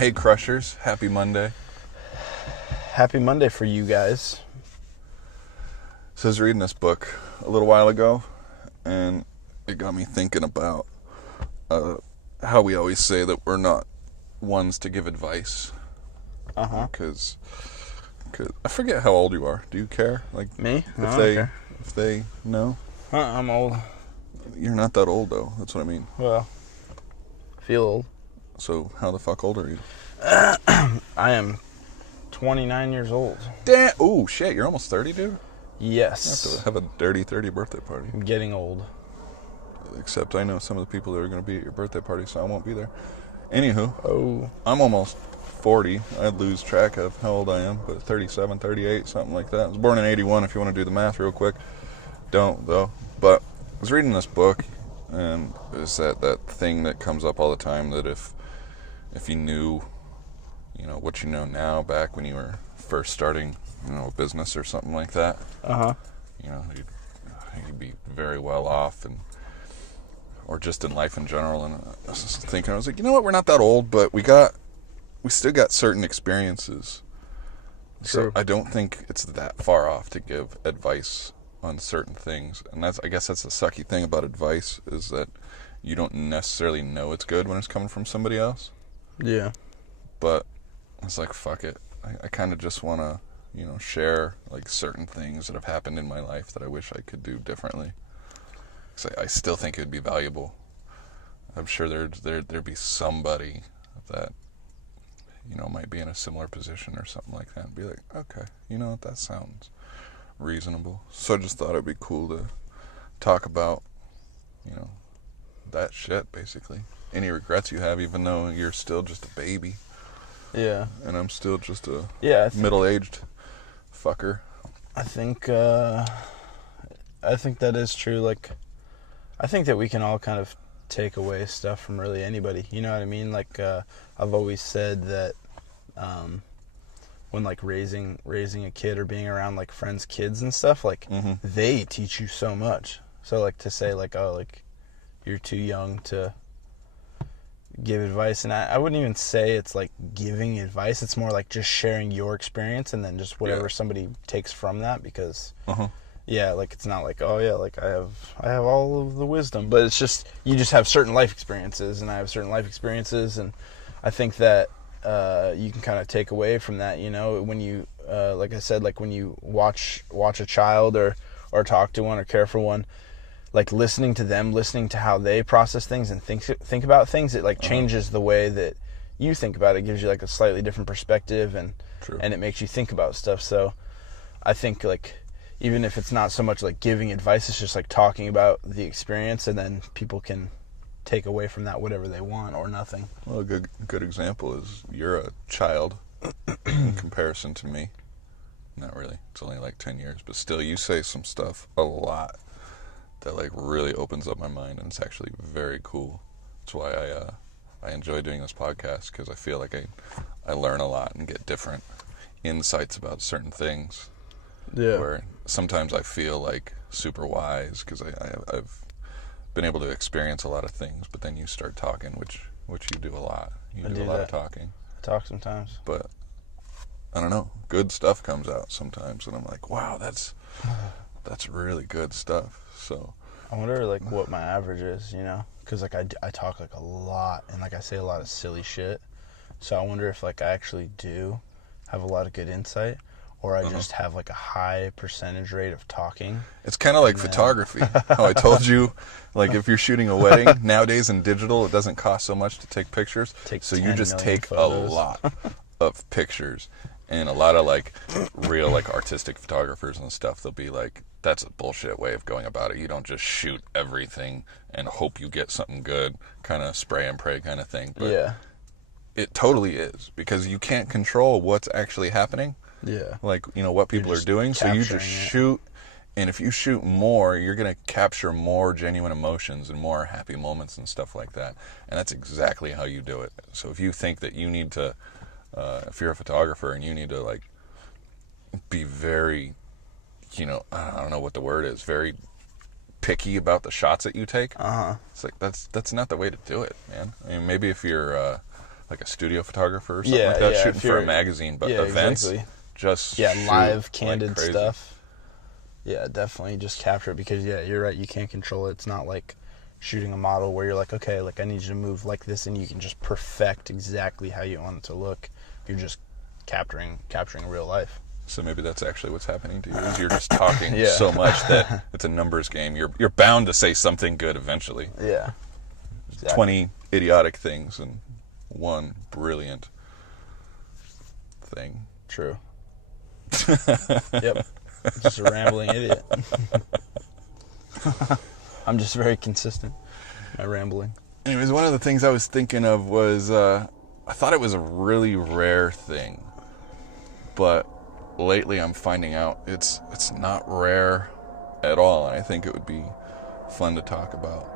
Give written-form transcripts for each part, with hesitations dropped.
Hey Crushers, happy Monday. Happy Monday for you guys. So I was reading this book a little while ago, and it got me thinking about how we always say that we're not ones to give advice. Because I forget how old you are. Do you care? Like Me? No, I If don't they care. if they know, I'm old. you're not that old though. That's what I mean. Well, feel old. So how the fuck old are you? I am 29 years old. Damn! Oh shit! You're almost 30, dude. Yes. You have to have a dirty 30 birthday party. I'm getting old. Except I know some of the people that are going to be at your birthday party, so I won't be there. Anywho, Oh. I'm almost 40. I lose track of how old I am, but 37, 38, something like that. I was born in 81, if you want to do the math real quick. Don't, though. But I was reading this book, and it's that thing that comes up all the time, that if you knew, what you know now back when you were first starting, a business or something like that, you'd be very well off, or just in life in general. And I was just thinking, I was like, you know what, we're not that old, but we still got certain experiences. True. So I don't think it's that far off to give advice on certain things. And I guess that's the sucky thing about advice, is that you don't necessarily know it's good when it's coming from somebody else. Yeah. But it's like, fuck it. I kind of just want to, share like certain things that have happened in my life that I wish I could do differently. So I still think it would be valuable. I'm sure there'd be somebody that, might be in a similar position or something like that, and be like, okay, that sounds reasonable. So I just thought it'd be cool to talk about, that shit, basically. Any regrets you have, even though you're still just a baby. Yeah. And I'm still just a middle-aged fucker. I think that is true. Like, I think that we can all kind of take away stuff from really anybody. You know what I mean? Like, I've always said that when like raising a kid or being around like friends' kids and stuff, like they teach you so much. So like to say like, oh, like you're too young to give advice, and I wouldn't even say it's like giving advice. It's more like just sharing your experience, and then just whatever somebody takes from that, because like it's not like, oh yeah, like I have all of the wisdom, but it's just you just have certain life experiences, and I have certain life experiences, and I think that you can kind of take away from that, when you like I said, like when you watch a child or talk to one or care for one, like listening to how they process things and think about things, it like changes the way that you think about it. It gives you like a slightly different perspective, and it makes you think about stuff. So I think like even if it's not so much like giving advice, it's just like talking about the experience, and then people can take away from that whatever they want or nothing. Well, a good example is you're a child in comparison to me. Not really. It's only like 10 years, but still you say some stuff a lot that like really opens up my mind, and it's actually very cool. That's why I enjoy doing this podcast, because I feel like I learn a lot and get different insights about certain things. Yeah. Where sometimes I feel like super wise because I've been able to experience a lot of things, but then you start talking, which you do a lot. You do a lot of talking. I talk sometimes. But I don't know, good stuff comes out sometimes, and I'm like, wow, that's really good stuff. So I wonder like what my average is, because like I talk like a lot, and like I say a lot of silly shit. So I wonder if like I actually do have a lot of good insight, or I just have like a high percentage rate of talking. It's kind of like photography. How I told you, like if you're shooting a wedding nowadays in digital, it doesn't cost so much to take pictures. So you just take photos. A lot of pictures. And a lot of like real like artistic photographers and stuff, they'll be like, that's a bullshit way of going about it. You don't just shoot everything and hope you get something good, kind of spray and pray kind of thing. But it totally is, because you can't control what's actually happening. Yeah. Like, what people are doing. So you just shoot, and if you shoot more, you're going to capture more genuine emotions and more happy moments and stuff like that. And that's exactly how you do it. So if you think that you need to, if you're a photographer and you need to like be very, I don't know what the word is, very picky about the shots that you take. It's like that's not the way to do it, man. I mean, maybe if you're like a studio photographer or something Yeah, like that, yeah, shooting if for a you're- magazine, but yeah, events, exactly. just Yeah, shoot live, like candid crazy. stuff. Yeah, definitely just capture it because, yeah, you're right. You can't control it. It's not like shooting a model where you're like, okay, like I need you to move like this, and you can just perfect exactly how you want it to look. You're just capturing real life. So maybe that's actually what's happening to you. Is you're just talking Yeah. so much that it's a numbers game. You're bound to say something good eventually. Yeah. Exactly. 20 idiotic things and one brilliant thing. True. Yep. Just a rambling idiot. I'm just very consistent. My rambling. Anyways, one of the things I was thinking of was I thought it was a really rare thing, but lately I'm finding out it's not rare at all, and I think it would be fun to talk about.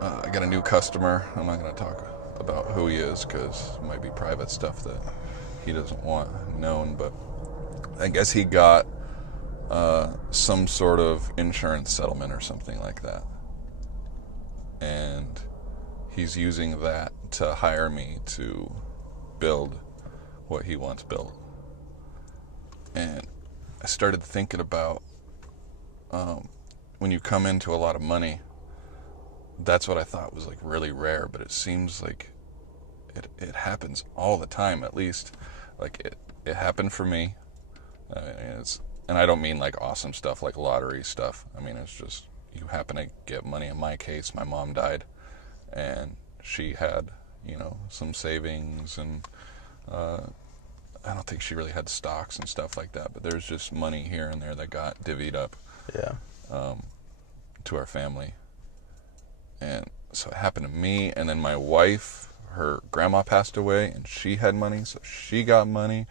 I got a new customer. I'm not going to talk about who he is because it might be private stuff that he doesn't want known, but I guess he got some sort of insurance settlement or something like that. And he's using that to hire me to build what he wants built. And I started thinking about when you come into a lot of money, that's what I thought was like really rare, but it seems like it happens all the time. At least like it happened for me. I mean, and I don't mean like awesome stuff like lottery stuff. I mean, it's just you happen to get money. In my case, my mom died, and she had, you know, some savings, and I don't think she really had stocks and stuff like that, but there's just money here and there that got divvied up Yeah. to our family. And so it happened to me, and then my wife, her grandma passed away, and she had money, so she got money.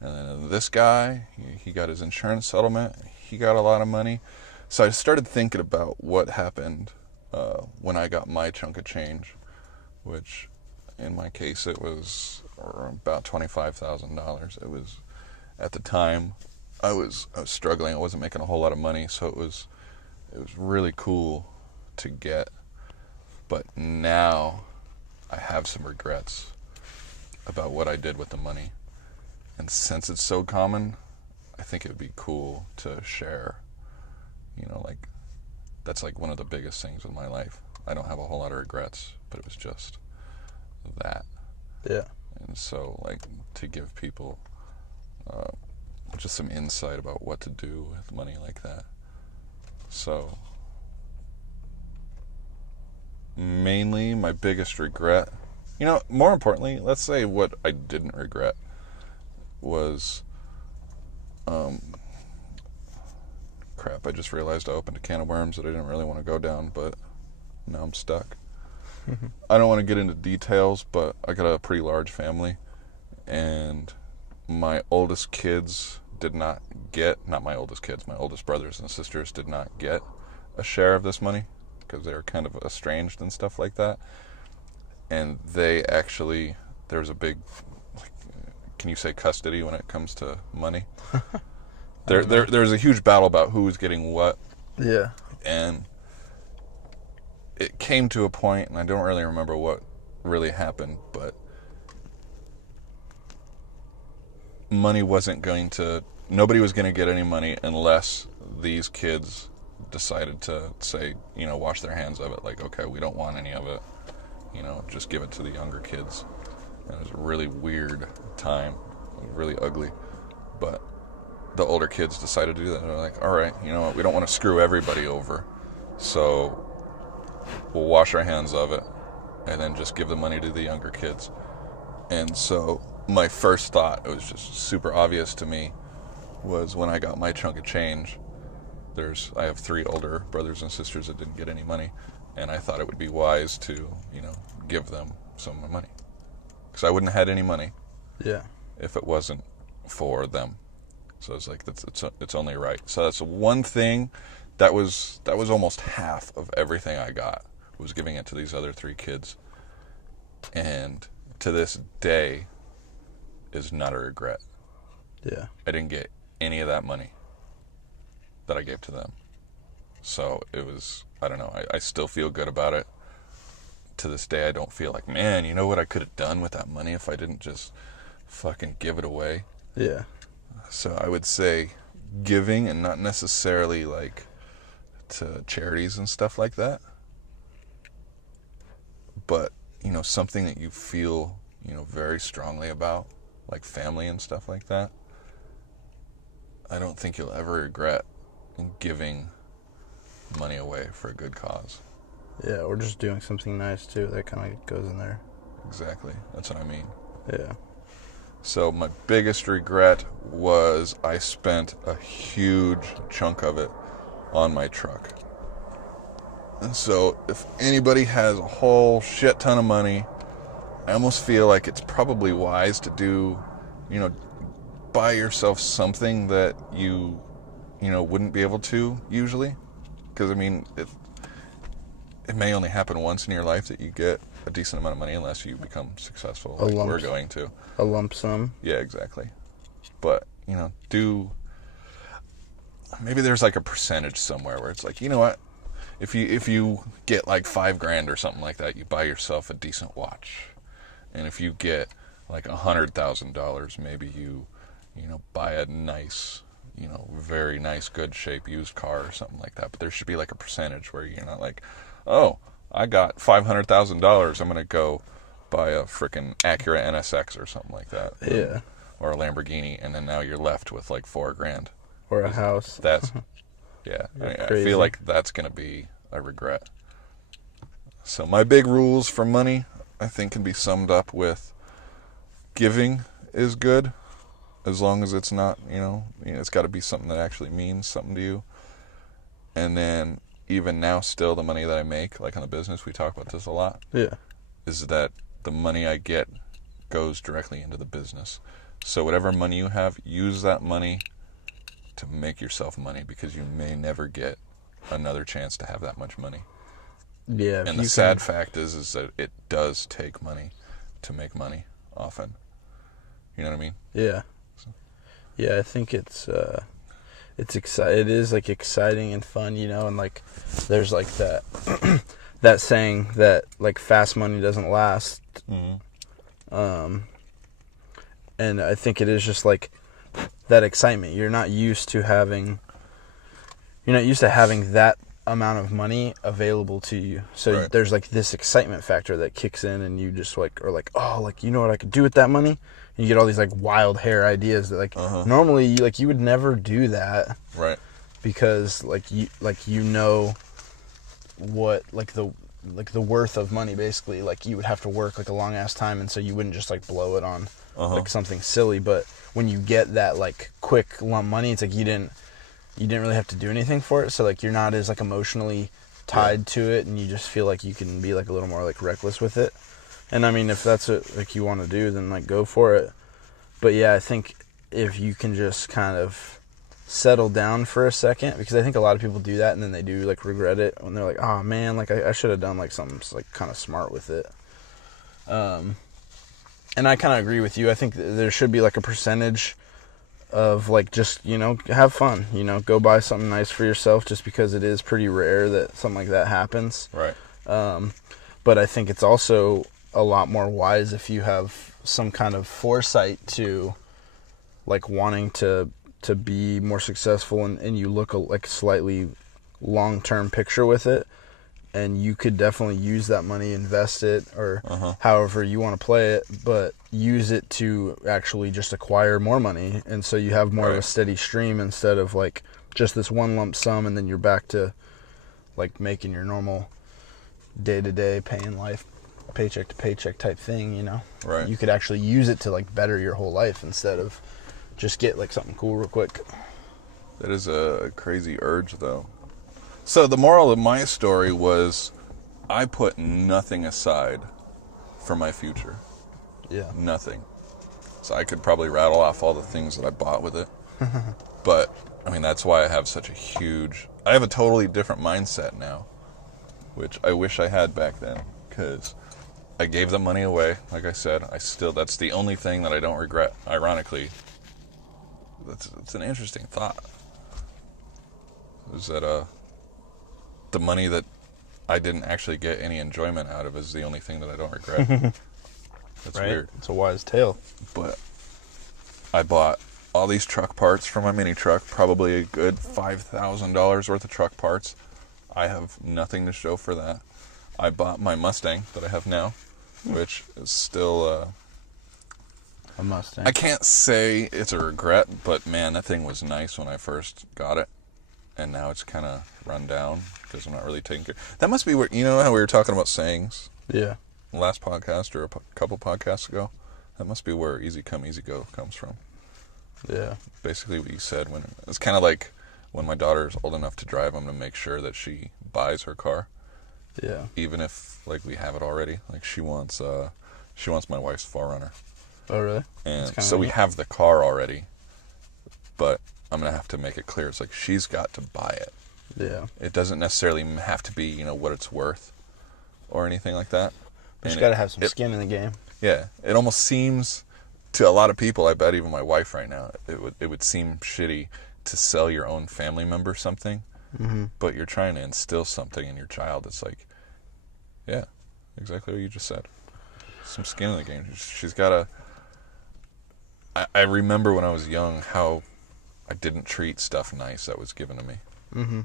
And then this guy, he got his insurance settlement, he got a lot of money. So I started thinking about what happened when I got my chunk of change, which in my case it was about $25,000. It was, at the time, I was struggling. I wasn't making a whole lot of money, so it was really cool to get. But now I have some regrets about what I did with the money. And since it's so common, I think it would be cool to share. You know, like, that's like one of the biggest things in my life. I don't have a whole lot of regrets, but it was just that. Yeah. And so, like, to give people just some insight about what to do with money like that. So, mainly my biggest regret, you know, more importantly, let's say what I didn't regret was, crap, I just realized I opened a can of worms that I didn't really want to go down, but now I'm stuck. I don't want to get into details, but I got a pretty large family, and my oldest kids did not get, not my oldest kids, my oldest brothers and sisters did not get a share of this money because they were kind of estranged and stuff like that. And they actually, there was a big, like, can you say custody when it comes to money? There's a huge battle about who's getting what. Yeah. And it came to a point, and I don't really remember what really happened, but money wasn't going to, nobody was going to get any money unless these kids decided to say, you know, wash their hands of it. Like, okay, we don't want any of it. You know, just give it to the younger kids. And it was a really weird time. It was really ugly. But the older kids decided to do that. They're like, all right, you know what, we don't want to screw everybody over. So we'll wash our hands of it and then just give the money to the younger kids. And so my first thought, it was just super obvious to me, was when I got my chunk of change, I have 3 older brothers and sisters that didn't get any money, and I thought it would be wise to, you know, give them some of my money. Because I wouldn't have had any money Yeah. if it wasn't for them. So it's like, it's only right. So that's one thing. That was almost half of everything I got, was giving it to these other 3 kids. And to this day is not a regret. Yeah. I didn't get any of that money that I gave to them. So it was, I don't know, I still feel good about it. to this day, I don't feel like, man, you know what I could have done with that money if I didn't just fucking give it away. Yeah. So I would say giving, and not necessarily like to charities and stuff like that, but something that you feel very strongly about, like family and stuff like that. I don't think you'll ever regret giving money away for a good cause. Yeah, or just doing something nice too. That kind of goes in there. Exactly. That's what I mean. Yeah. So my biggest regret was I spent a huge chunk of it on my truck. And so if anybody has a whole shit ton of money, I almost feel like it's probably wise to do, buy yourself something that you wouldn't be able to usually. Because, I mean, it may only happen once in your life that you get a decent amount of money unless you become successful, like we're going to. A lump sum. Yeah, exactly. But, maybe there's like a percentage somewhere where it's like, you know what? If you get like $5,000 or something like that, you buy yourself a decent watch. And if you get like $100,000, maybe you buy a nice, very nice, good shape used car or something like that. But there should be like a percentage where you're not like, oh, I got $500,000. I'm gonna go buy a freaking Acura NSX or something like that. Yeah. Or a Lamborghini, and then now you're left with like $4,000. Or a house. That's yeah. I feel like that's gonna be a regret. So my big rules for money, I think, can be summed up with giving is good, as long as it's not, it's got to be something that actually means something to you. And then even now, still, the money that I make, like on the business, we talk about this a lot. Yeah. Is that the money I get goes directly into the business. So whatever money you have, use that money to make yourself money, because you may never get another chance to have that much money. Yeah. And the sad fact is that it does take money to make money often. You know what I mean? Yeah. Yeah, I think it's it is like exciting and fun, and like there's like that that saying that like fast money doesn't last. Mm-hmm. And I think it is just like that excitement. You're not used to having that amount of money available to you. So right. There's like this excitement factor that kicks in, and you just like are like, oh, like, you know what I could do with that money? And you get all these like wild hair ideas that like normally you would never do that. Right. Because you know what like the worth of money, basically. Like you would have to work like a long ass time, and so you wouldn't just like blow it on like something silly. But when you get that like quick lump money, it's like you didn't really have to do anything for it, so like you're not as like emotionally tied to it, and you just feel like you can be like a little more like reckless with it. And I mean, if that's what like you want to do, then like go for it. But yeah, I think if you can just kind of settle down for a second, because I think a lot of people do that and then they do like regret it when they're like, oh man, like I should have done like something like kind of smart with it. And I kind of agree with you. I think there should be like a percentage of like just, have fun, go buy something nice for yourself, just because it is pretty rare that something like that happens. Right. But I think it's also a lot more wise if you have some kind of foresight to like wanting to be more successful, and you look like slightly long-term picture with it, and you could definitely use that money, invest it, or however you want to play it, but use it to actually just acquire more money, and so you have more of a steady stream instead of like just this one lump sum and then you're back to like making your normal day-to-day paying life paycheck to paycheck type thing. Right. You could actually use it to like better your whole life instead of just get like something cool real quick. That is a crazy urge, though. So the moral of my story was I put nothing aside for my future. Yeah. Nothing. So I could probably rattle off all the things that I bought with it. But, I mean, that's why I have such a huge... I have a totally different mindset now, which I wish I had back then, because I gave the money away. Like I said, that's the only thing that I don't regret, ironically. It's an interesting thought. Is that the money that I didn't actually get any enjoyment out of is the only thing that I don't regret. That's right? weird. It's a wise tale. But I bought all these truck parts for my mini truck, probably a good $5,000 worth of truck parts. I have nothing to show for that. I bought my Mustang that I have now, which is still... a Mustang. I can't say it's a regret, but man, that thing was nice when I first got it. And now it's kind of run down because I'm not really taking care. That must be where, you know how we were talking about sayings Yeah. last podcast or a couple podcasts ago? That must be where easy come, easy go comes from. Yeah. Basically what you said. When it's kind of like when my daughter's old enough to drive, I'm going to make sure that she buys her car. Yeah. Even if, like, we have it already. Like, she wants my wife's 4Runner. Oh, really? And so we have the car already, but I'm going to have to make it clear. It's like she's got to buy it. Yeah. It doesn't necessarily have to be, you know, what it's worth or anything like that. You just got to have some skin in the game. Yeah. It almost seems to a lot of people, I bet even my wife right now, it would seem shitty to sell your own family member something, but you're trying to instill something in your child. It's like, yeah, exactly what you just said. Some skin in the game. She's got to... I remember when I was young how I didn't treat stuff nice that was given to me. Mm-hmm.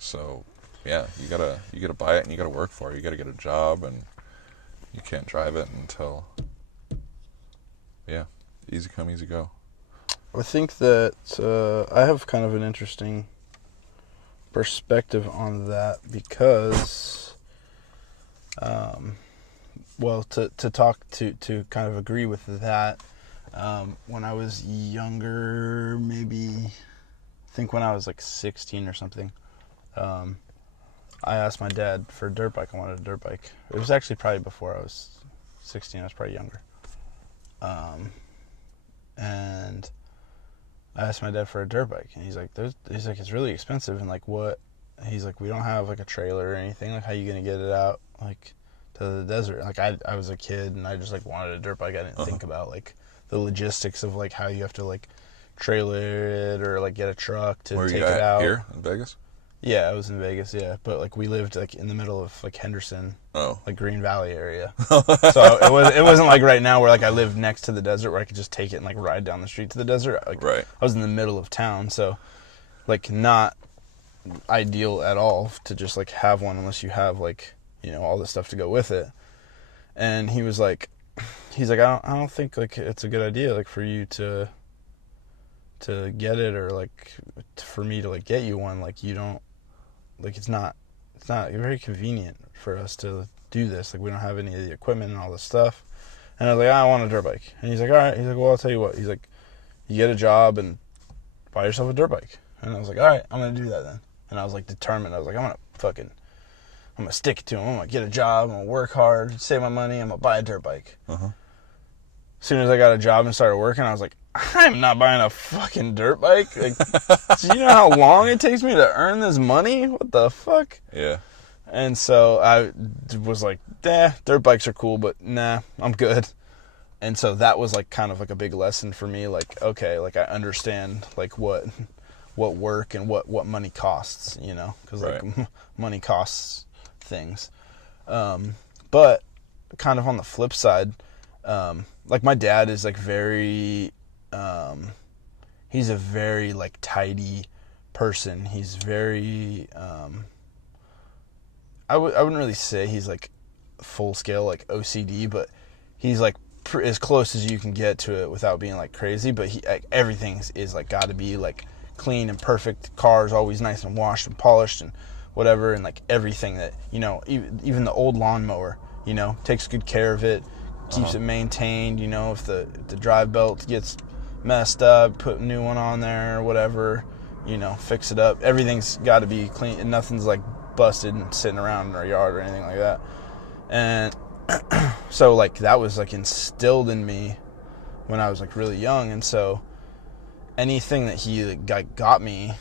So, yeah, you gotta buy it and you gotta work for it. You gotta get a job and you can't drive it until, yeah, easy come, easy go. I think that I have kind of an interesting perspective on that because, well, to talk to kind of agree with that. When I was younger, maybe, I think when I was like 16 or something, I asked my dad for a dirt bike. I wanted a dirt bike. It was actually probably before I was 16. I was probably younger. And I asked my dad for a dirt bike, and he's like, it's really expensive, and like, what? He's like, we don't have like a trailer or anything. Like, how you gonna get it out like to the desert? Like, I was a kid, and I just like wanted a dirt bike. I didn't think about like the logistics of like how you have to like trailer it or like get a truck to Where take you it at out. here in Vegas? Yeah, I was in Vegas. Yeah, but like we lived like in the middle of like Henderson, like Green Valley area. So it wasn't like right now where like I lived next to the desert where I could just take it and like ride down the street to the desert. Like, right. I was in the middle of town, so like not ideal at all to just like have one unless you have like, you know, all the stuff to go with it. And he's like, I don't think like it's a good idea like for you to get it or like for me to like get you one. Like you don't like it's not very convenient for us to do this. Like we don't have any of the equipment and all this stuff. And I was like, I want a dirt bike. And he's like, all right. He's like, well, I'll tell you what. He's like, you get a job and buy yourself a dirt bike. And I was like, all right, I'm gonna do that then. And I was like determined. I was like, I'm gonna stick it to him. I'm gonna get a job. I'm gonna work hard, save my money. I'm gonna buy a dirt bike. Uh-huh. As soon as I got a job and started working, I was like, I'm not buying a fucking dirt bike. Like, do you know how long it takes me to earn this money? What the fuck? Yeah. And so I was like, dirt bikes are cool, but nah, I'm good. And so that was like kind of like a big lesson for me. Like, okay, like I understand like what work and what money costs, you know, because like money costs things. But kind of on the flip side, like my dad is like very, he's a very like tidy person. He's very, I wouldn't really say he's like full scale like OCD, but he's like as close as you can get to it without being like crazy. But he like, everything is like got to be like clean and perfect. Car's always nice and washed and polished and whatever, and like everything that, you know, even the old lawnmower, you know, takes good care of it, keeps it maintained. You know, if the drive belt gets messed up, put a new one on there or whatever, you know, fix it up. Everything's got to be clean and nothing's like busted and sitting around in our yard or anything like that. And so like that was like instilled in me when I was like really young. And so anything that he got me,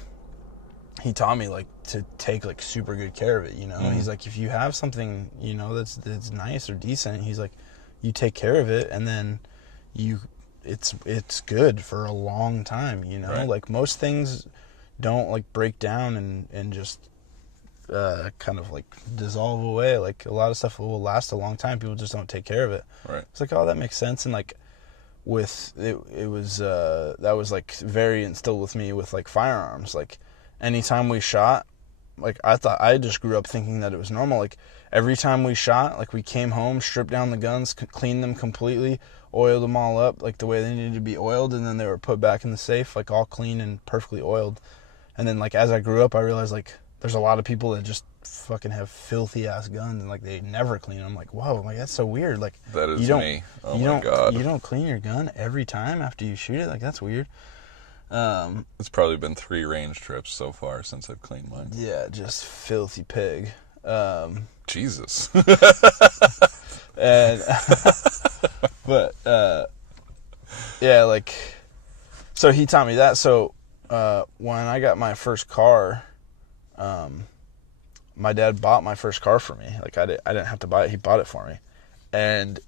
he taught me like to take like super good care of it, you know. He's like, if you have something, you know, that's nice or decent, he's like, you take care of it and then it's good for a long time, you know. Like most things don't like break down and just kind of like dissolve away. Like a lot of stuff will last a long time. People just don't take care of it. Right. It's like, oh, that makes sense. And like with it was that was like very instilled with me with like firearms. Like anytime we shot, like I just grew up thinking that it was normal. Like every time we shot, like we came home, stripped down the guns, cleaned them completely, oiled them all up like the way they needed to be oiled, and then they were put back in the safe, like all clean and perfectly oiled. And then like as I grew up, I realized like there's a lot of people that just fucking have filthy ass guns and like they never clean them. I'm like, whoa, like that's so weird. Like That is you don't, me. Oh you my don't, God. you don't clean your gun every time after you shoot it. Like that's weird. It's probably been 3 range trips so far since I've cleaned mine. Yeah, just filthy pig. Jesus. And but yeah, like so he taught me that. So when I got my first car, my dad bought my first car for me. Like I didn't have to buy it; he bought it for me, and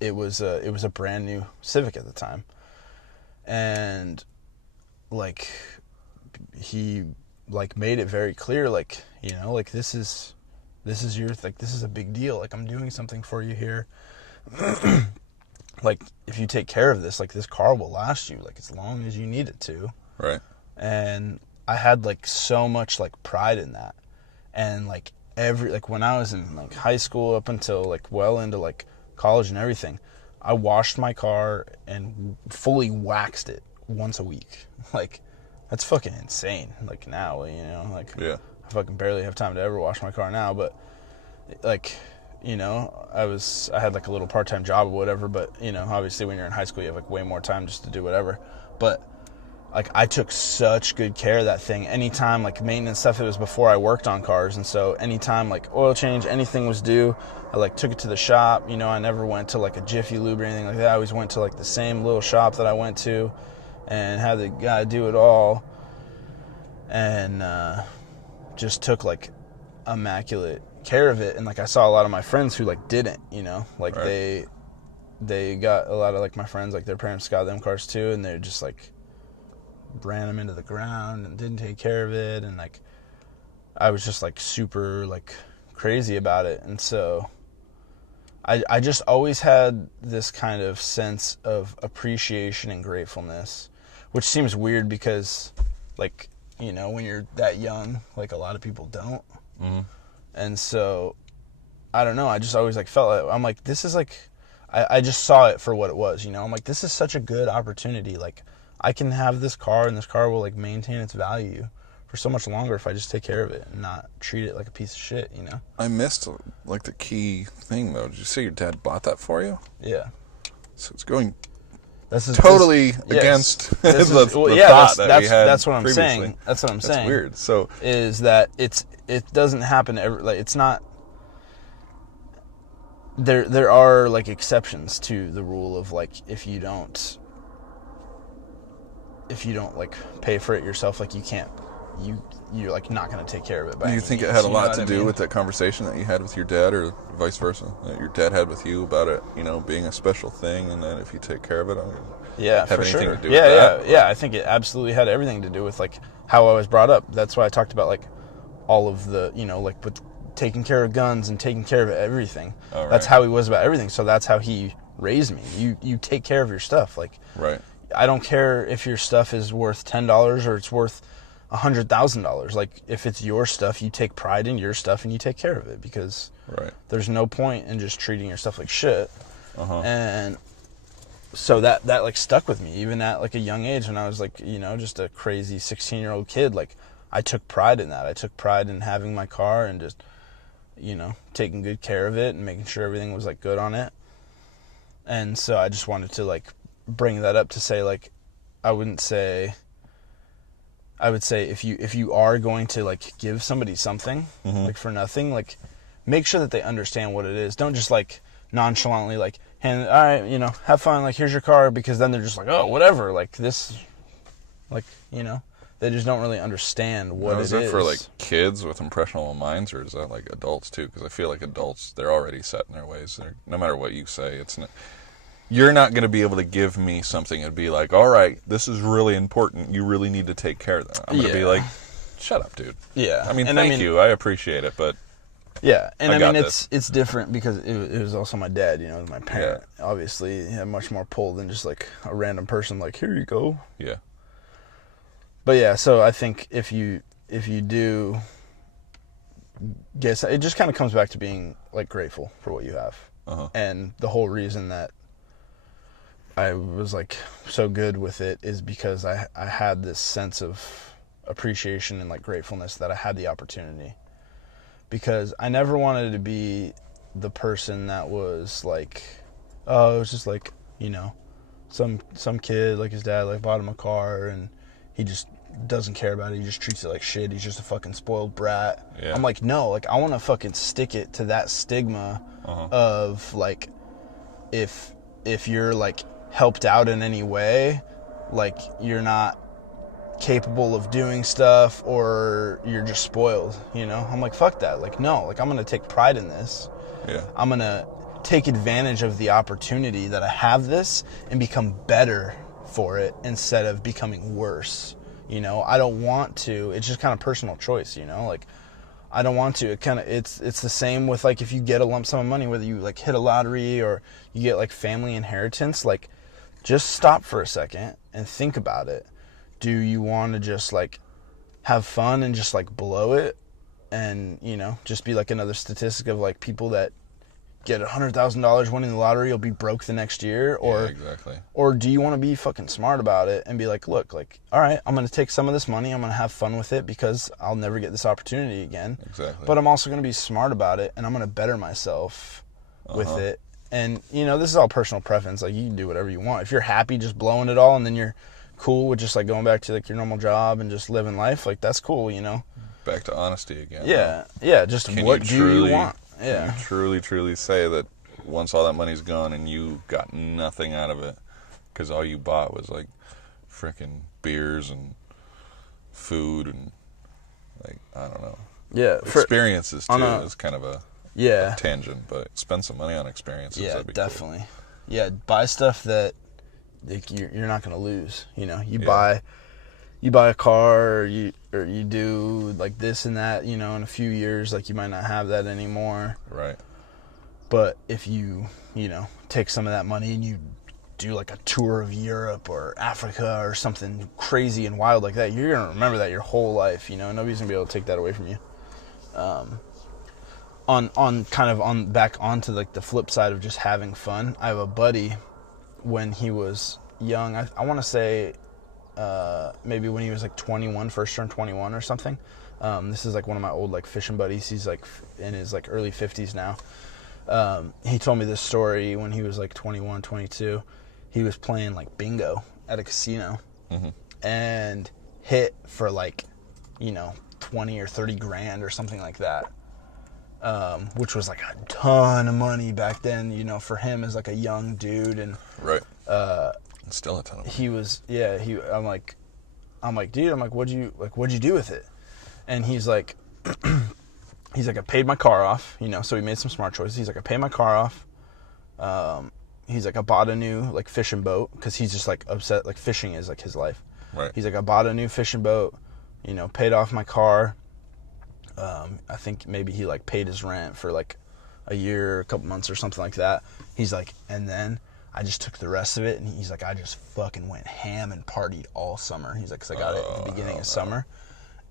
it was a brand new Civic at the time, and like he like made it very clear, like, you know, like this is your, like, this is a big deal. Like, I'm doing something for you here. Like, if you take care of this, like, this car will last you, like, as long as you need it to. Right. And I had, like, so much, like, pride in that. And, like, when I was in, like, high school up until, like, well into, like, college and everything, I washed my car and fully waxed it once a week. Like, that's fucking insane. Like, now, you know, like, Yeah. I fucking barely have time to ever wash my car now, but, like, you know, I had, like, a little part-time job or whatever, but, you know, obviously when you're in high school, you have, like, way more time just to do whatever. But, like, I took such good care of that thing. Anytime, like, maintenance stuff, it was before I worked on cars, and so anytime, like, oil change, anything was due, I, like, took it to the shop. You know, I never went to, like, a Jiffy Lube or anything like that. I always went to, like, the same little shop that I went to and had the guy do it all, and just took, like, immaculate care of it. And, like, I saw a lot of my friends who, like, didn't, you know, like, Right. they got a lot of, like, my friends, like, their parents got them cars too, and they're just, like, ran them into the ground and didn't take care of it. And, like, I was just, like, super, like, crazy about it. And so I just always had this kind of sense of appreciation and gratefulness, which seems weird because, like, you know, when you're that young, like, a lot of people don't. Mm-hmm. And so, I don't know, I just always, like, felt like, I'm like, this is, like, I just saw it for what it was, you know? I'm like, this is such a good opportunity. Like, I can have this car, and this car will, like, maintain its value for so much longer if I just take care of it and not treat it like a piece of shit, you know? I missed, like, the key thing, though. Did you say your dad bought that for you? Yeah. So it's going This is totally yes. against This the is, well, the yeah, thought that we had that's what I'm previously. saying. That's what I'm saying. That's weird. So Is that it doesn't happen every, like, it's not, there are, like, exceptions to the rule of, like, if you don't like pay for it yourself, like, you can't, you're like not going to take care of it by do you any think it means, had a you know lot what to I do mean? with that conversation that you had with your dad, or vice versa, that your dad had with you about it, you know, being a special thing, and then if you take care of it, Yeah, have for anything sure. to do with that? Yeah. I think it absolutely had everything to do with, like, how I was brought up. That's why I talked about, like, all of the, you know, like, with taking care of guns and taking care of everything. Oh, right. That's how he was about everything. So that's how he raised me. You take care of your stuff. Like, Right. I don't care if your stuff is worth $10 or it's worth $100,000. Like, if it's your stuff, you take pride in your stuff and you take care of it, because Right. there's no point in just treating your stuff like shit. Uh-huh. And so that like stuck with me even at, like, a young age, when I was, like, you know, just a crazy 16-year-old kid. Like, I took pride in that. I took pride in having my car and just, you know, taking good care of it and making sure everything was, like, good on it. And so I just wanted to, like, bring that up to say, like, I would say if you are going to, like, give somebody something, Mm-hmm. like, for nothing, like, make sure that they understand what it is. Don't just, like, nonchalantly, like, hand, all right, you know, have fun, like, here's your car, because then they're just like, oh, whatever, like, this, like, you know, they just don't really understand what Now, it is that is. for, like, kids with impressionable minds, or is that, like, adults too? Because I feel like adults, they're already set in their ways. No matter what you say, it's not, you're not going to be able to give me something and be like, all right, this is really important, you really need to take care of that. I'm going to be Yeah. like, shut up, dude. Yeah. I mean, And thank you. I appreciate it, but yeah, and I I got mean this. it's different because it was also my dad, you know, my parent. Obviously, he had much more pull than just like a random person like, here you go. yeah, But yeah, so I think if you do guess, it just kind of comes back to being like grateful for what you have. uh-huh. And the whole reason that I was like so good with it is because I had this sense of appreciation and like gratefulness that I had the opportunity. Because I never wanted to be the person that was like, oh, it was just like, you know, some kid, like his dad, like bought him a car and he just doesn't care about it. He just treats it like shit. He's just a fucking spoiled brat. Yeah. I'm like, no, like I want to fucking stick it to that stigma of like, if you're like helped out in any way, like you're not capable of doing stuff or you're just spoiled, you know? I'm like, fuck that. Like, no, like I'm going to take pride in this. Yeah. I'm going to take advantage of the opportunity that I have this and become better for it instead of becoming worse. You know, I don't want to. It's just kind of personal choice, you know? Like, I don't want to. It's the same with like if you get a lump sum of money, whether you like hit a lottery or you get like family inheritance, like just stop for a second and think about it. Do you want to just like have fun and just like blow it and, you know, just be like another statistic of like people that get $100,000 winning the lottery will be broke the next year? Or Yeah, exactly. Or do you want to be fucking smart about it and be like, look, like, all right, I'm going to take some of this money, I'm going to have fun with it because I'll never get this opportunity again. Exactly. But I'm also going to be smart about it and I'm going to better myself with it. And, you know, this is all personal preference. Like, you can do whatever you want. If you're happy just blowing it all and then you're cool with just like going back to like your normal job and just living life, like that's cool, you know? Back to honesty again. Yeah. Yeah. Just what do you want? Yeah. Can you truly, truly say that once all that money's gone and you got nothing out of it because all you bought was like freaking beers and food and like, I don't know. Yeah. Experiences too is kind of a tangent, but spend some money on experiences. Yeah, that'd be definitely. Cool. Yeah, buy stuff that like, you're not going to lose. You know, you buy a car or you do like this and that, you know, in a few years, like you might not have that anymore. Right. But if you know, take some of that money and you do like a tour of Europe or Africa or something crazy and wild like that, you're going to remember that your whole life, you know, nobody's going to be able to take that away from you. Back onto like the flip side of just having fun. I have a buddy when he was young, I want to say maybe when he was like 21, first turned 21 or something. This is like one of my old like fishing buddies. He's like in his like early 50s now. He told me this story when he was like 21, 22. He was playing like bingo at a casino and hit for like, you know, 20 or 30 grand or something like that. Which was like a ton of money back then, you know, for him as like a young dude. And right. Still a ton of money. He was, I'm like, dude, I'm like, what'd you do with it? And he's like, I paid my car off, you know, so he made some smart choices. He's like, I paid my car off. He's like, I bought a new like fishing boat because he's just like obsessed, like fishing is like his life. Right. He's like, I bought a new fishing boat, you know, paid off my car. I think maybe he like paid his rent for like a year, a couple months or something like that. He's like, and then I just took the rest of it, and he's like, I just fucking went ham and partied all summer. He's like, 'cause I got it at the beginning of summer.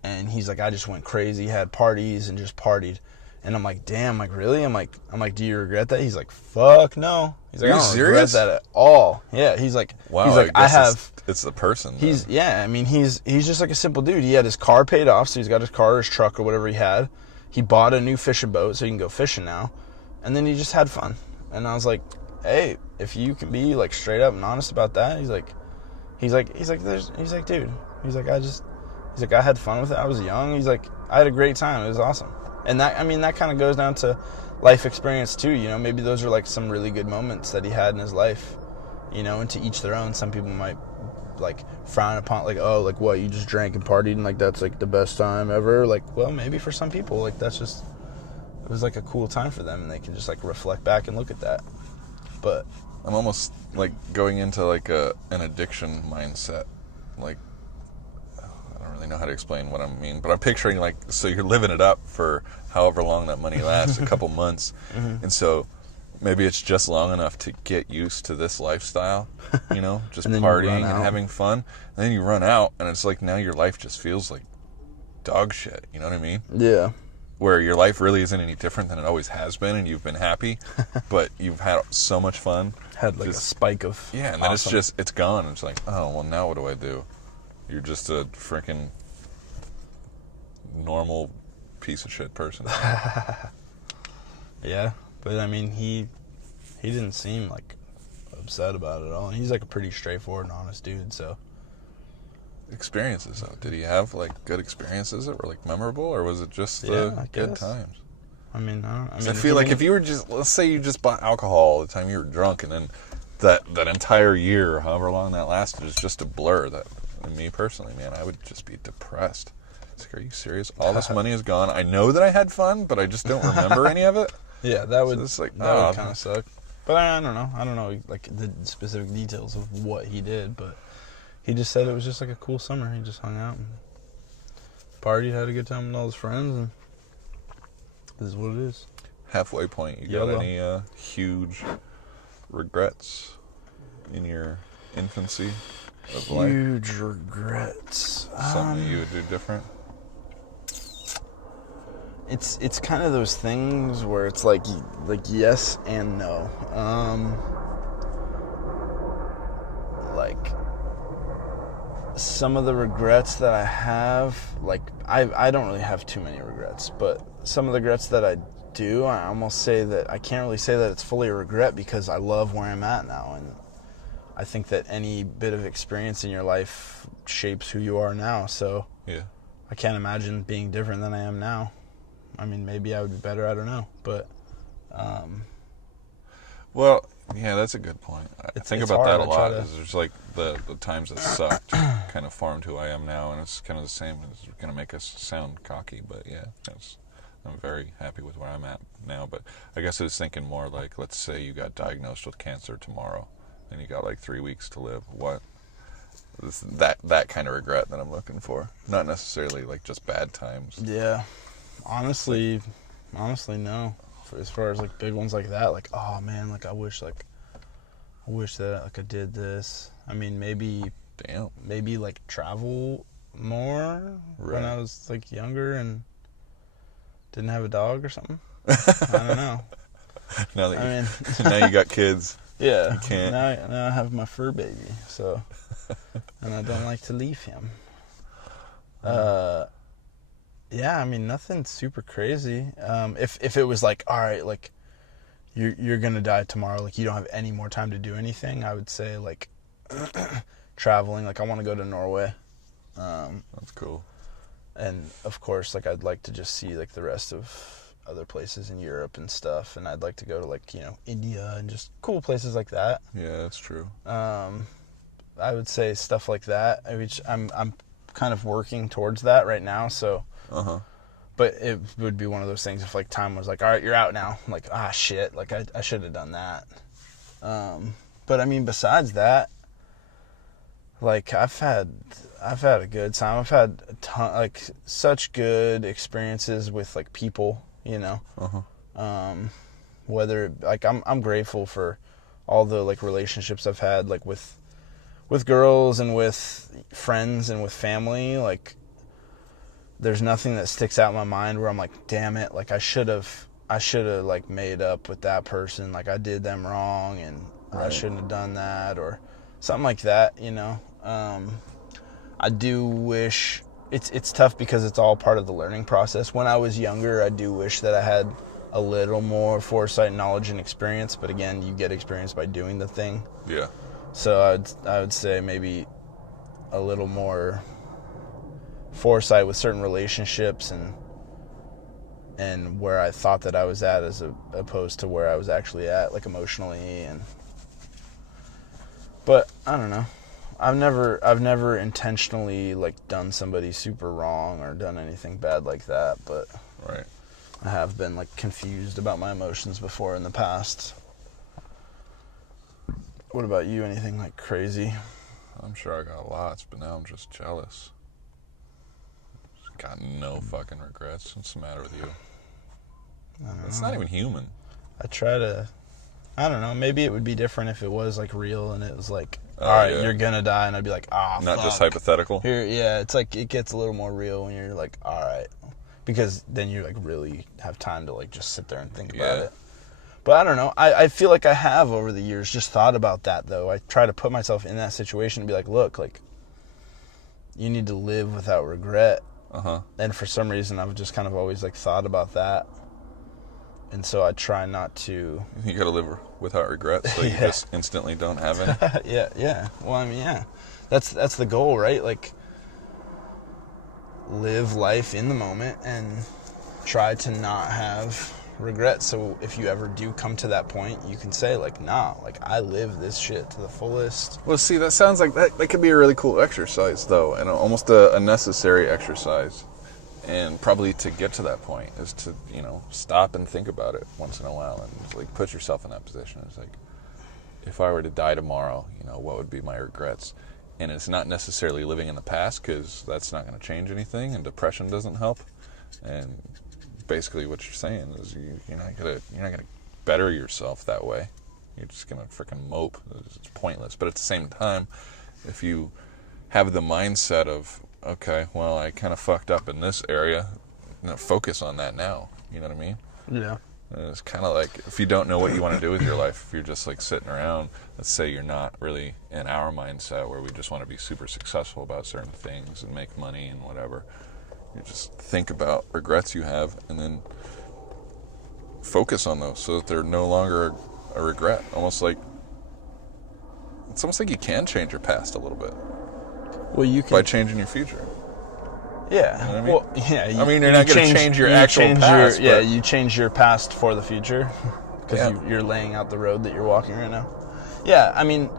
And he's like, I just went crazy, had parties and just partied. And I'm like, damn, like really? I'm like, do you regret that? He's like, fuck no. He's like, I don't regret that at all. Yeah, he's like, wow, he's like, I have. It's the person. He's I mean, he's just like a simple dude. He had his car paid off, so he's got his car or his truck or whatever he had. He bought a new fishing boat so he can go fishing now. And then he just had fun. And I was like, hey, if you can be like straight up and honest about that, he's like, dude, he's like, I had fun with it. I was young. He's like, I had a great time. It was awesome. And that, I mean, that kind of goes down to life experience too. You know, maybe those are like some really good moments that he had in his life, you know, and to each their own. Some people might like frown upon like, oh, like what, you just drank and partied and like that's like the best time ever. Like, well, maybe for some people, like that's just, it was like a cool time for them and they can just like reflect back and look at that. But I'm almost like going into like an addiction mindset. Like, I don't really know how to explain what I mean, but I'm picturing like, so you're living it up for however long that money lasts, a couple months, and so maybe it's just long enough to get used to this lifestyle, just And then you partying run and out. having fun, and then you run out, and it's like now your life just feels like dog shit, you know what I mean? Yeah. Where your life really isn't any different than it always has been, and you've been happy, but you've had so much fun. Had like a spike of Yeah, and then awesome. it's gone. It's like, oh, well, now what do I do? You're just a freaking normal piece of shit person. Yeah, but I mean, he didn't seem like upset about it at all, and he's like a pretty straightforward and honest dude. So Experiences, though. Did he have like good experiences that were like memorable, or was it just Yeah, the I good guess. times? I mean, I I feel like if you were just, let's say you just bought alcohol all the time you were drunk, and then that entire year, however long that lasted, is just a blur. That, me personally, man, I would just be depressed. It's like, are you serious? All this money is gone. I know that I had fun, but I just don't remember any of it. yeah, that would it's like, that oh. would kind of suck. But I don't know. I don't know like the specific details of what he did, but he just said it was just like a cool summer. He just hung out and partied, had a good time with all his friends, and this is what it is. Halfway point. You YOLO. got any huge regrets in your infancy of life? Huge regrets. Something that you would do different? It's kind of those things where it's like yes and no. Like some of the regrets that I have, like I don't really have too many regrets, but some of the regrets that I do, I almost say that I can't really say that it's fully a regret because I love where I'm at now, and I think that any bit of experience in your life shapes who you are now. So Yeah. I can't imagine being different than I am now. I mean, maybe I would be better, I don't know. But Well, yeah, that's a good point. I think it's about hard. that a I try lot. to- Is there's like the times that sucked kind of formed who I am now, and it's kind of the same. It's going to make us sound cocky, but yeah, I'm very happy with where I'm at now. But I guess I was thinking more like, let's say you got diagnosed with cancer tomorrow, and you got like 3 weeks to live. What? That kind of regret that I'm looking for. Not necessarily like just bad times. yeah, honestly, no. As far as like big ones like that, like oh man, like I wish that like I did this. I mean, maybe Damn. like travel more when Right. I was like younger and didn't have a dog or something. I don't know. Now that I mean, now you got kids. yeah. You can't. Now I have my fur baby, so and I don't like to leave him. Yeah, I mean nothing super crazy. If it was like, all right, like you're gonna die tomorrow, like you don't have any more time to do anything, I would say like traveling. Like I want to go to Norway, That's cool. and of course, like I'd like to just see like the rest of other places in Europe and stuff, and I'd like to go to like India and just cool places like that. Yeah, that's true. I would say stuff like that. Which I'm kind of working towards that right now. So, but it would be one of those things if like time was like, all right, you're out now. I'm like, ah, shit. Like I should have done that. But I mean, besides that, like I've had a good time. I've had a ton, like such good experiences with like people. Whether like I'm grateful for all the like relationships I've had, like with girls and with friends and with family. Like there's nothing that sticks out in my mind where I'm like, damn it, like I should have like made up with that person, like I did them wrong and I shouldn't have done that or something like that. I do wish it's tough because it's all part of the learning process. When I was younger, I do wish that I had a little more foresight, knowledge, and experience, but again, you get experience by doing the thing. Yeah. So I would say maybe a little more foresight with certain relationships and where I thought that I was at as opposed to where I was actually at, like emotionally. But I don't know. I've never intentionally like done somebody super wrong or done anything bad like that, but Right. I have been like confused about my emotions before in the past. What about you? Anything like crazy? I'm sure I got lots, but now I'm just jealous. got no fucking regrets. What's the matter with you? I don't It's know. not even human. I try to, I don't know, maybe it would be different if it was like real and it was like, Oh, all right, yeah. you're gonna die, and I'd be like, ah, Not fuck. just hypothetical. Here, yeah, it's like it gets a little more real when you're like, all right, because then you like really have time to like just sit there and think about Yeah. it. But I don't know. I feel like I have over the years just thought about that though. I try to put myself in that situation and be like, look, like you need to live without regret. Uh-huh. And for some reason, I've just kind of always like thought about that. And so I try not to. You gotta live without regrets, so you Yeah. just instantly don't have any. Yeah. Well, I mean, yeah. That's the goal, right? Like live life in the moment and try to not have regrets. So if you ever do come to that point, you can say like, nah, like I live this shit to the fullest. Well, see, that sounds like that could be a really cool exercise, though, and almost a necessary exercise. And probably to get to that point is to, stop and think about it once in a while and just, like, put yourself in that position. It's like, if I were to die tomorrow, what would be my regrets? And it's not necessarily living in the past, because that's not going to change anything, and depression doesn't help. And basically what you're saying is you're not gonna better yourself that way. You're just gonna freaking mope. It's pointless. But at the same time, if you have the mindset of, okay, well, I kind of fucked up in this area, focus on that now. You know what I mean? Yeah. And it's kind of like, if you don't know what you want to do with your life, if you're just like sitting around, let's say you're not really in our mindset where we just want to be super successful about certain things and make money and whatever. You just think about regrets you have and then focus on those so that they're no longer a regret. It's almost like you can change your past a little bit Well, you can. by changing your future. Yeah. You know what I mean? Well, yeah. I mean, you're not going to change your actual past. Yeah, but you change your past for the future because Yeah. you're laying out the road that you're walking right now. Yeah, I mean,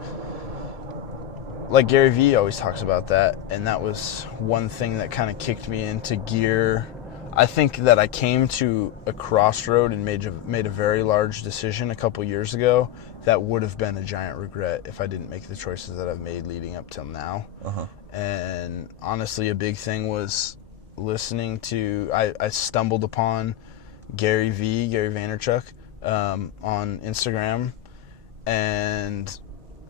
like Gary Vee always talks about that, and that was one thing that kind of kicked me into gear. I think that I came to a crossroad and made a very large decision a couple years ago that would have been a giant regret if I didn't make the choices that I've made leading up till now. Uh-huh. And honestly, a big thing was listening to, I stumbled upon Gary Vaynerchuk, on Instagram, and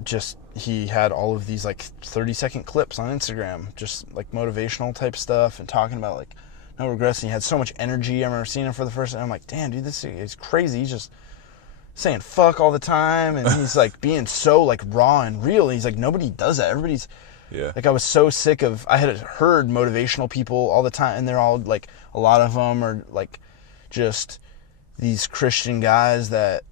just, he had all of these like 30-second clips on Instagram, just like motivational type stuff and talking about like no regrets. And he had so much energy. I remember seeing him for the first time. I'm like, damn, dude, this is crazy. He's just saying fuck all the time, and he's like being so like raw and real. And he's like, nobody does that. Everybody's Yeah. like, I was so sick of, I had heard motivational people all the time, and they're all like, a lot of them are like just these Christian guys that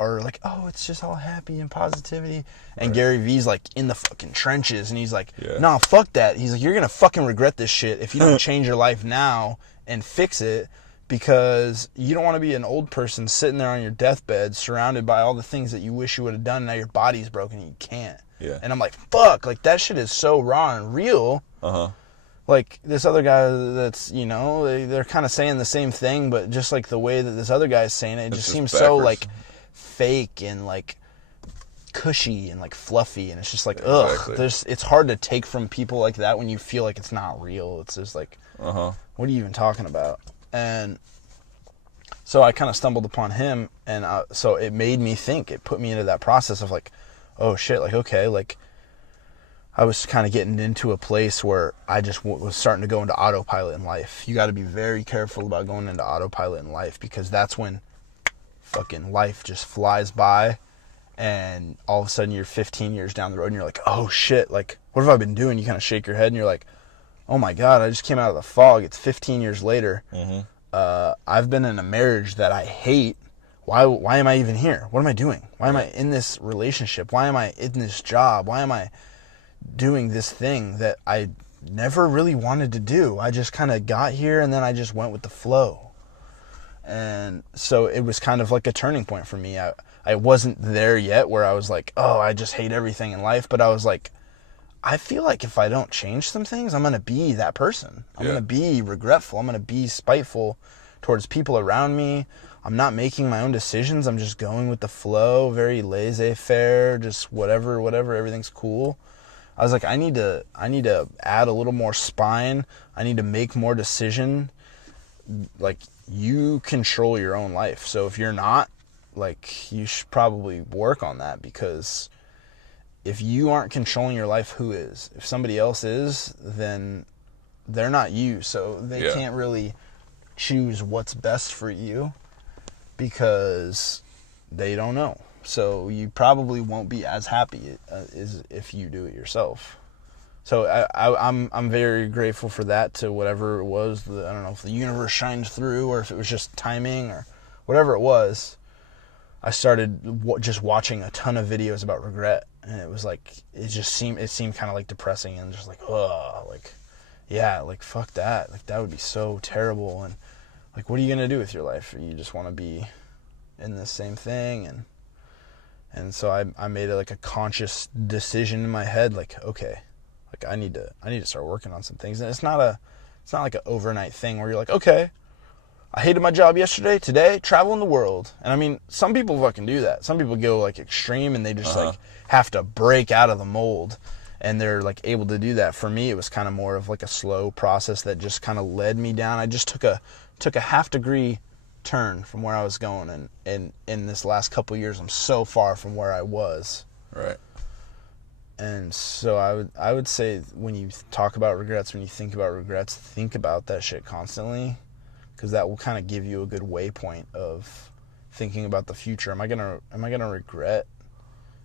are like, oh, it's just all happy and positivity. And Right. Gary Vee's like in the fucking trenches, and he's like, Yeah. nah, fuck that. He's like, you're gonna fucking regret this shit if you don't change your life now and fix it, because you don't want to be an old person sitting there on your deathbed surrounded by all the things that you wish you would have done, and now your body's broken and you can't. Yeah. And I'm like, fuck, like that shit is so raw and real. Uh-huh. Like this other guy that's, they're kind of saying the same thing, but just like the way that this other guy is saying it, It's just just seems so backwards. like fake and like cushy and like fluffy, and it's just like, ugh, Exactly. it's hard to take from people like that when you feel like it's not real. It's just like, Uh-huh. what are you even talking about? And so I kind of stumbled upon him, and so it made me think. It put me into that process of like, oh shit, like, okay, like I was kind of getting into a place where I just was starting to go into autopilot in life. You got to be very careful about going into autopilot in life, because that's when fucking life just flies by, and all of a sudden you're 15 years down the road and you're like, oh shit, like what have I been doing? You kind of shake your head and you're like, oh my God, I just came out of the fog. It's 15 years later. Mm-hmm. I've been in a marriage that I hate. Why am I even here? What am I doing? Why am I in this relationship? Why am I in this job? Why am I doing this thing that I never really wanted to do? I just kind of got here, and then I just went with the flow. And so it was kind of like a turning point for me. I wasn't there yet where I was like, oh, I just hate everything in life. But I was like, I feel like if I don't change some things, I'm going to be that person. I'm Yeah. going to be regretful. I'm going to be spiteful towards people around me. I'm not making my own decisions. I'm just going with the flow, very laissez-faire, just whatever, everything's cool. I was like, I need to add a little more spine. I need to make more decision. Like, you control your own life. So if you're not, like, you should probably work on that, because if you aren't controlling your life, who is? If somebody else is, then they're not you. So they can't really choose what's best for you, because they don't know. So you probably won't be as happy as if you do it yourself. So I'm very grateful for that, to whatever it was. I don't know if the universe shined through, or if it was just timing, or whatever it was. I started just watching a ton of videos about regret, and it was like, it seemed kind of like depressing, and just like, oh, like, yeah, like, fuck that. Like, that would be so terrible. And like, what are you going to do with your life? You just want to be in the same thing. And so I made it like a conscious decision in my head, like, okay, like, I need to start working on some things. And it's not like an overnight thing where you're like, okay, I hated my job yesterday, today, traveling the world. And I mean, some people fucking do that. Some people go like extreme, and they just like have to break out of the mold, and they're like able to do that. For me, it was kind of more of like a slow process that just kind of led me down. I just took a half-degree turn from where I was going, and in this last couple of years, I'm so far from where I was. Right. And so I would say, when you talk about regrets, when you think about regrets, think about that shit constantly, because that will kind of give you a good waypoint of thinking about the future. Am I gonna regret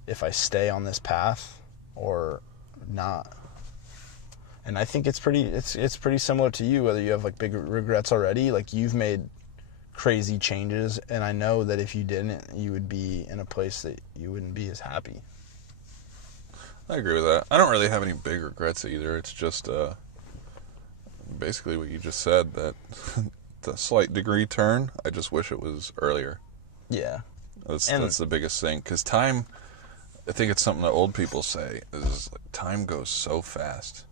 if I stay on this path or not? And I think it's pretty similar to you, whether you have like big regrets already. Like, you've made crazy changes, and I know that if you didn't, you would be in a place that you wouldn't be as happy. I agree with that. I don't really have any big regrets either. It's just basically what you just said, that the slight degree turn, I just wish it was earlier. Yeah. That's the biggest thing. Because time, I think it's something that old people say, is like, time goes so fast.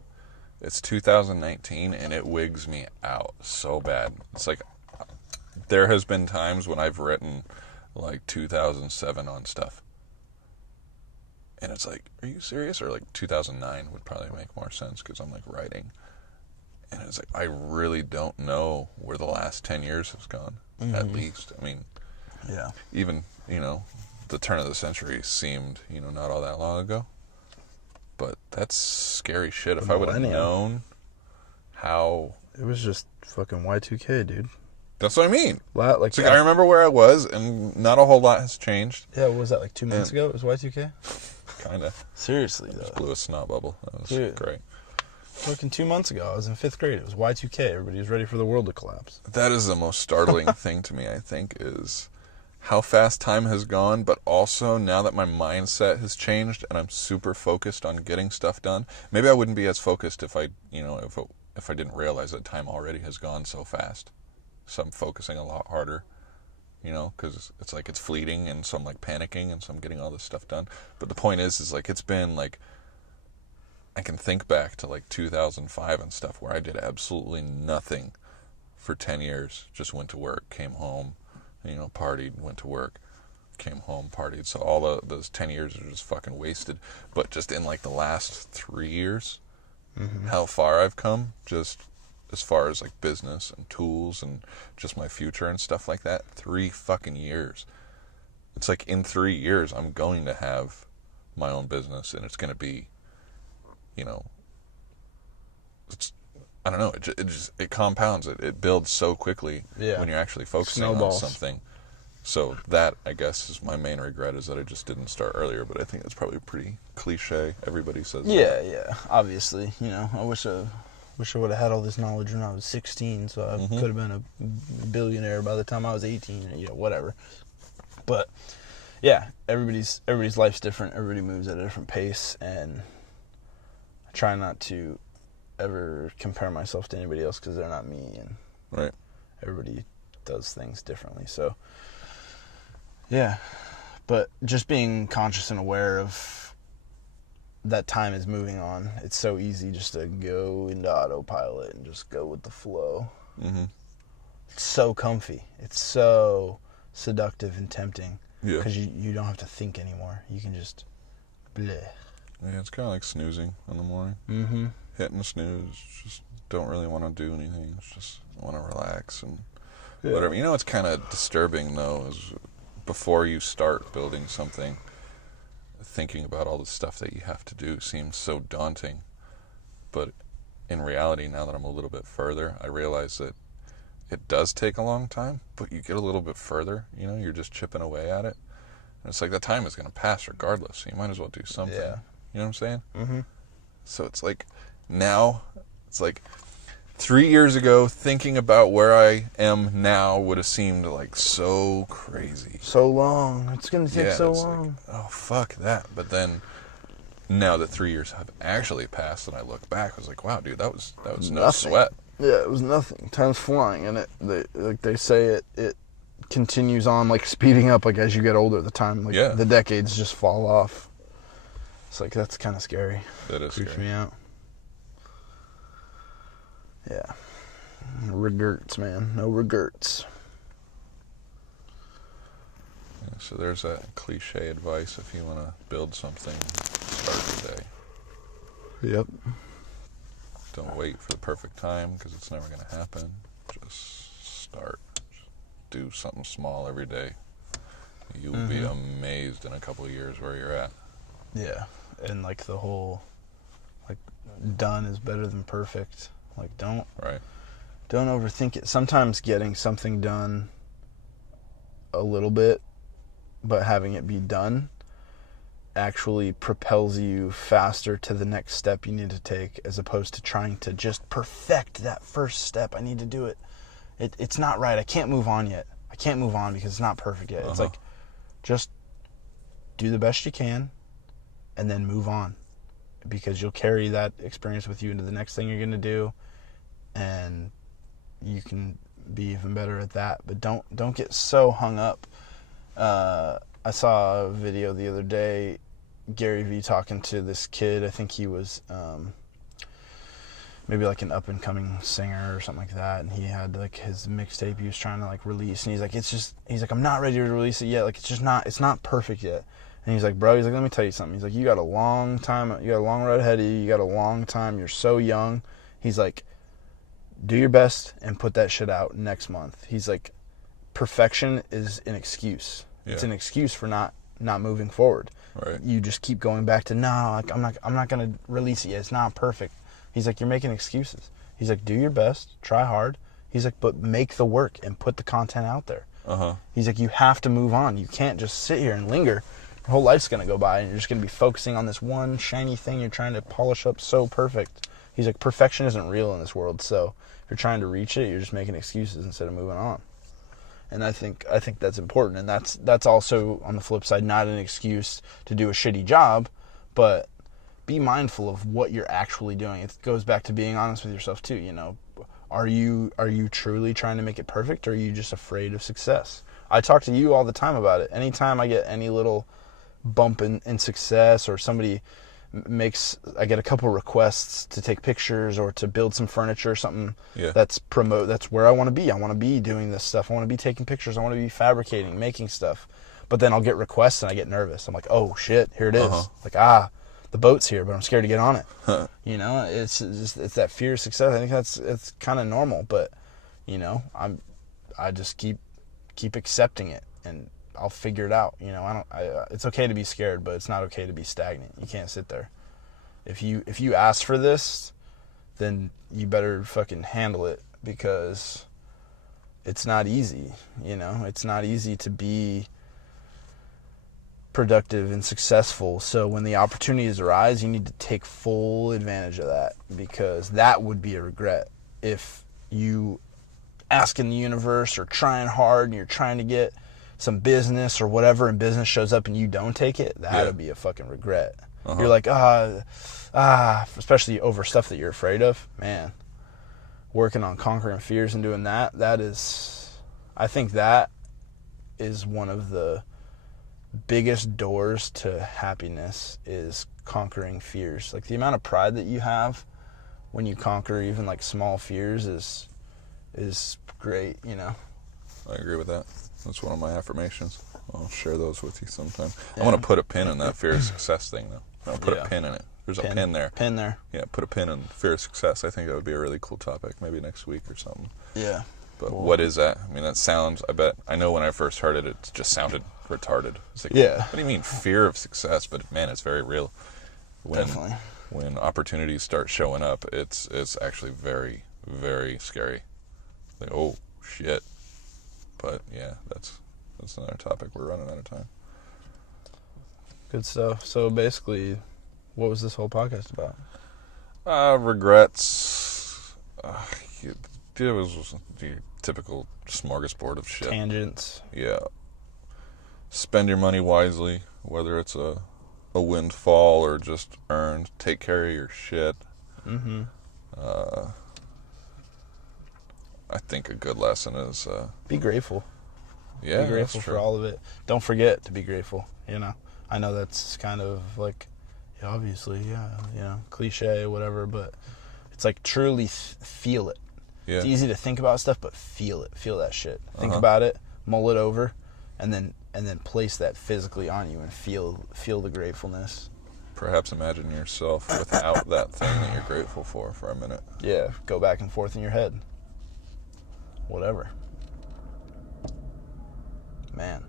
It's 2019, and it wigs me out so bad. It's like, there has been times when I've written like 2007 on stuff. And it's like, are you serious? Or like 2009 would probably make more sense, because I'm like writing. And it's like, I really don't know where the last 10 years has gone, at least. I mean, yeah, even, the turn of the century seemed, not all that long ago. But that's scary shit. If I would have known how... It was just fucking Y2K, dude. That's what I mean. Like, I remember where I was, and not a whole lot has changed. Yeah, what was that, like 2 months ago? It was Y2K? Kind of. Seriously, though. Just blew a snot bubble. That was great. Fucking 2 months ago, I was in 5th grade. It was Y2K. Everybody was ready for the world to collapse. That is the most startling thing to me, I think, is how fast time has gone, but also now that my mindset has changed and I'm super focused on getting stuff done. Maybe I wouldn't be as focused if I didn't realize that time already has gone so fast. So I'm focusing a lot harder, because it's like it's fleeting, and so I'm like panicking, and so I'm getting all this stuff done. But the point is like, it's been like, I can think back to like 2005 and stuff, where I did absolutely nothing for 10 years. Just went to work, came home, partied, went to work, came home, partied. So all those 10 years are just fucking wasted. But just in like the last 3 years, how far I've come, just as far as like business and tools and just my future and stuff like that. 3 fucking years. It's like, in 3 years, I'm going to have my own business, and it's going to be, I don't know, it compounds, it builds so quickly when you're actually focusing on something. So that, I guess, is my main regret, is that I just didn't start earlier. But I think that's probably pretty cliche. Everybody says that. Yeah, obviously. I wish I would have had all this knowledge when I was 16, so I could have been a billionaire by the time I was 18, whatever. But yeah, everybody's life's different. Everybody moves at a different pace, and I try not to ever compare myself to anybody else, because they're not me, and right. Everybody does things differently. So yeah, but just being conscious and aware of that time is moving on. It's so easy just to go into autopilot and just go with the flow. It's so comfy. It's so seductive and tempting. Yeah. Because you don't have to think anymore. You can just bleh. Yeah, it's kind of like snoozing in the morning. Mm-hmm. Hitting snooze. Just don't really want to do anything. Just want to relax and Yeah. whatever. You know what's kind of disturbing, though, is before you start building something, thinking about all the stuff that you have to do seems so daunting. But in reality, now that I'm a little bit further, I realize that it does take a long time, but you get a little bit further, you're just chipping away at it. And it's like that time is going to pass regardless, so you might as well do something. Yeah. You know what I'm saying? Mm-hmm. So it's like now, it's like 3 years ago, thinking about where I am now would have seemed like so crazy. So long. It's going to take so it's long. like, oh, fuck that. But then, now that 3 years have actually passed and I look back, I was like, wow, dude, that was no Nothing. sweat. Yeah, it was nothing. Time's flying, and they say it continues on, like speeding up, like as you get older. The time, like the decades just fall off. It's like that's kind of scary. That is Freaks scary. me out. Yeah. Regrets, man. No regrets. Yeah, so there's that cliche advice: if you want to build something, start today. Yep. Don't wait for the perfect time, because it's never going to happen. Just start. Just do something small every day. You'll be amazed in a couple of years where you're at. Yeah. And like the whole, like, done is better than perfect. Like, don't overthink it. Sometimes getting something done a little bit, but having it be done, actually propels you faster to the next step you need to take, as opposed to trying to just perfect that first step. I need to do it. It's not right. I can't move on yet. I can't move on because it's not perfect yet. It's like, just do the best you can and then move on, because you'll carry that experience with you into the next thing you're going to do, and you can be even better at that. But don't get so hung up. I saw a video the other day, Gary Vee talking to this kid. I think he was maybe like an up and coming singer or something like that, and he had like his mixtape he was trying to like release, and he's like, I'm not ready to release it yet. Like, it's not perfect yet. And he's like, bro, let me tell you something. He's like, you got a long road ahead of you. You got a long time. You're so young. He's like, do your best and put that shit out next month. He's like, perfection is an excuse. Yeah. It's an excuse for not moving forward. Right. You just keep going back to, no, like, I'm not going to release it yet. It's not perfect. He's like, you're making excuses. He's like, do your best, try hard. He's like, but make the work and put the content out there. He's like, you have to move on. You can't just sit here and linger. Your whole life's going to go by and you're just going to be focusing on this one shiny thing you're trying to polish up so perfect. He's like, perfection isn't real in this world, so if you're trying to reach it, you're just making excuses instead of moving on. And I think that's important, and that's also, on the flip side, not an excuse to do a shitty job, but be mindful of what you're actually doing. It goes back to being honest with yourself too, you know. Are you truly trying to make it perfect, or are you just afraid of success? I talk to you all the time about it. Anytime I get any little bump in success, or somebody I get a couple requests to take pictures or to build some furniture or something, that's where I want to be. I want to be doing this stuff. I want to be taking pictures. I want to be fabricating, making stuff. But then I'll get requests and I get nervous. I'm like, oh shit, here it is. Like, the boat's here, but I'm scared to get on it. You know, it's that fear of success. I think it's kind of normal, but you know, I just keep accepting it, and I'll figure it out. You know, it's okay to be scared, but it's not okay to be stagnant. You can't sit there. If you ask for this, then you better fucking handle it, because it's not easy. You know, it's not easy to be productive and successful. So when the opportunities arise, you need to take full advantage of that, because that would be a regret if you asking the universe or trying hard and you're trying to get some business or whatever, and business shows up and you don't take it. That'd be a fucking regret. You're like, especially over stuff that you're afraid of. Man, working on conquering fears and doing that I think that is one of the biggest doors to happiness, is conquering fears. Like, the amount of pride that you have when you conquer even like small fears is great, you know. I agree with that. That's one of my affirmations. I'll share those with you sometime. I want to put a pin in that fear of success thing, though. No, put Yeah. a pin in it. There's a pin there. Pin there. Yeah, put a pin in fear of success. I think that would be a really cool topic. Maybe next week or something. Yeah. But Cool. what is that? I mean, that sounds, I know when I first heard it, it just sounded retarded. It's like, Yeah. what do you mean, fear of success? But man, it's very real. Definitely. When opportunities start showing up, it's actually very, very scary. Like, oh, shit. But yeah, that's another topic. We're running out of time. Good stuff. So basically, what was this whole podcast about? Regrets. It was the typical smorgasbord of shit. Tangents. Yeah. Spend your money wisely, whether it's a windfall or just earned. Take care of your shit. Mm-hmm. I think a good lesson is, Be grateful. yeah, Be grateful that's true. for all of it. Don't forget to be grateful, you know. I know that's kind of like, yeah, obviously, yeah, you know, cliche, whatever, but it's like truly feel it. Yeah. It's easy to think about stuff, but feel it. Feel that shit. Think Uh-huh. about it, mull it over, and then place that physically on you and feel the gratefulness. Perhaps imagine yourself without that thing that you're grateful for a minute. Yeah, go back and forth in your head. Whatever. Man,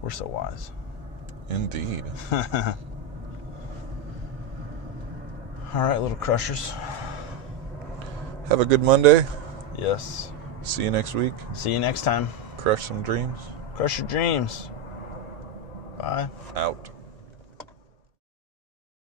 we're so wise. Indeed. All right, little crushers. Have a good Monday. Yes. See you next week. See you next time. Crush some dreams. Crush your dreams. Bye. Out.